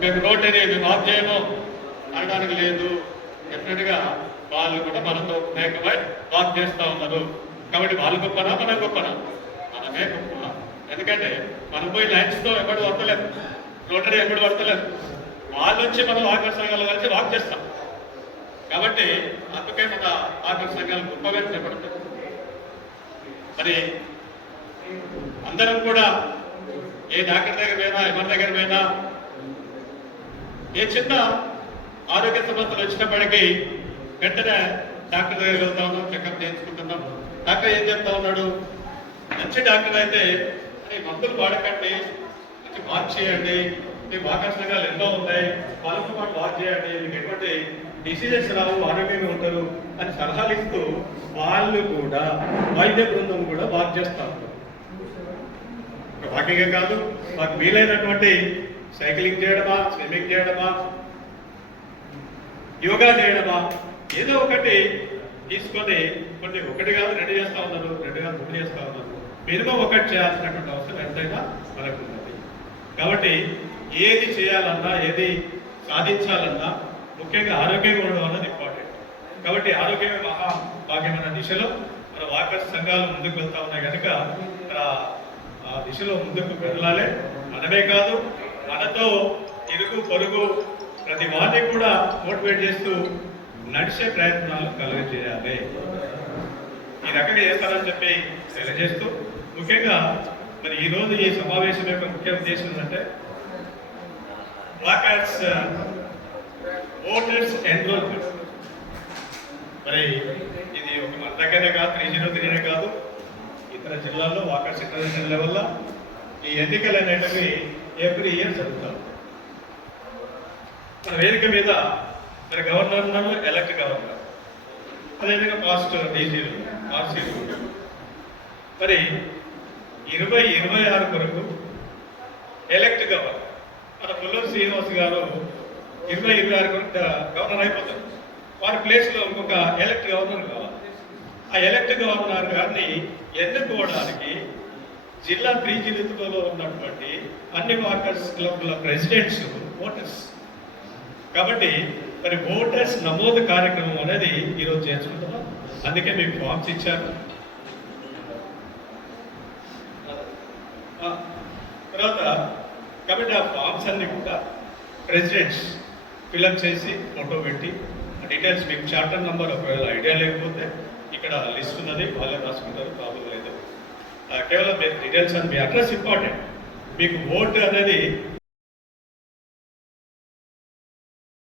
మేము రోటరీ మేము ఆఫ్ చేయము అనడానికి లేదు. డెఫినెట్గా వాళ్ళు కూడా మనతో మేకమై వాక్ చేస్తూ ఉన్నారు. కాబట్టి వాళ్ళు గొప్పనా మనం గొప్పనా? మనమే గొప్ప. ఎందుకంటే మనం పోయి లైన్స్తో ఎప్పుడు వర్తలేదు రోటరీ ఎప్పుడు వర్తలేదు వాళ్ళు వచ్చి మనం వాకర్ సంఘాలు కలిసి వాక్ చేస్తాం. కాబట్టి అందుకే మన వాకర్ సంఘాలు గొప్పగా చెప్పబడుతుంది మరి అందరం కూడా ఏ డాక్టర్ దగ్గర పోయినా ఎవరి దగ్గర పోయినా ఏ చిన్న ఆరోగ్య సమస్యలు వచ్చినప్పటికీ వెంటనే డాక్టర్ దగ్గర వెళ్తా ఉన్నాం చెకప్ చేయించుకుంటున్నాం. డాక్టర్ ఏం చెప్తా ఉన్నాడు? మంచి డాక్టర్ అయితే "అరే, మందులు వాడకండి మంచి వాక్ చేయండి మీ వాకర్షణగా ఎన్నో ఉన్నాయి వాళ్ళతో పాటు వాక్ చేయండి మీకు ఎటువంటి డిసీజెస్ రావు ఆరోగ్యంగా ఉంటారు అని సలహాలు ఇస్తూ వాళ్ళు కూడా వైద్య బృందం కూడా వాక్ చేస్తారు వాకింగే కాదు మాకు వీలైనటువంటి సైక్లింగ్ చేయడమా స్విమ్మింగ్ చేయడమా? యోగా చేయడమా? ఏదో ఒకటి తీసుకొని కొన్ని ఒకటి కాదు రెండు చేస్తా ఉన్నారు రెండు కాదు మూడు చేస్తా ఉన్నారు. మినిమం ఒకటి చేయాల్సినటువంటి అవసరం ఎంతైనా మనకు ఉన్నది. కాబట్టి ఏది చేయాలన్నా ఏది సాధించాలన్నా ముఖ్యంగా ఆరోగ్యంగా ఉండడం అన్నది ఇంపార్టెంట్ కాబట్టి ఆరోగ్యమే మహా భాగ్యమైన దిశలో మన వాకర్స్ సంఘాలు ముందుకు వెళ్తా ఉన్నాయి. కనుక ఆ- ఆ దిశలో ముందుకు వెళ్ళాలి. మనమే కాదు మనతో ఇరుగు పొరుగు ప్రతి వాటికి కూడా మోటివేట్ చేస్తూ నడిచే ప్రయత్నాలు కలుగజేయాలి. ఈ రకంగా చేస్తారని చెప్పి తెలియజేస్తూ ముఖ్యంగా మరి ఈ రోజు ఈ సమావేశం యొక్క ముఖ్య ఉద్దేశం ఏంటంటే ప్లాకార్డ్స్ ఓటర్స్ ఎన్రోల్మెంట్. మరి ఇది ఒక మన దగ్గరే కాదు త్రీ జీరో త్రీనే కాదు ఇతర జిల్లాల్లో వాకర్స్ ఇంటర్నేషనల్ లెవెల్లో ఈ ఎన్నికలు అనేటివి ఎవ్రీ ఇయర్ జరుగుతాం మన వేదిక మీద మరి గవర్నర్ ఉన్నారు ఎలక్ట్ గవర్నర్ అదేవిధంగా పాస్ట్ డీజీలు ఆర్సీలు మరి ఇరవై ఇరవై ఆరు కొరకు ఎలక్ట్ గవర్నర్ మన పుల్లూరు శ్రీనివాస్ గారు ఇరవై ఇరవై ఆరు కొరకు గవర్నర్ అయిపోతారు. వారి ప్లేస్లో ఇంకొక ఎలక్ట్ గవర్నర్ కావాలి. ఆ ఎలక్ట్ గవర్నర్ గారిని ఎన్నుకోవడానికి జిల్లా త్రీ జిల్లాలో ఉన్నటువంటి అన్ని వాకర్స్ క్లబ్ల ప్రెసిడెంట్స్ ఓటర్స్. కాబట్టి మరి ఓటర్స్ నమోదు కార్యక్రమం అనేది ఈరోజు చేర్చుకుంటున్నాం. అందుకే మీకు ఫామ్స్ ఇచ్చారు. తర్వాత కాబట్టి ఆ ఫామ్స్ అన్ని కూడా ప్రెసిడెంట్స్ ఫిలప్ చేసి ఫోటో పెట్టి ఆ డీటెయిల్స్ మీకు చార్టర్ నెంబర్ ఒకవేళ ఐడియా లేకపోతే ఇక్కడ లిస్ట్ ఉన్నది వాళ్ళే రాసుకుంటారు ప్రాబ్లం లేదు. కేవలం మీ డీటెయిల్స్ అని మీ అడ్రస్ ఇంపార్టెంట్ మీకు ఓటు అనేది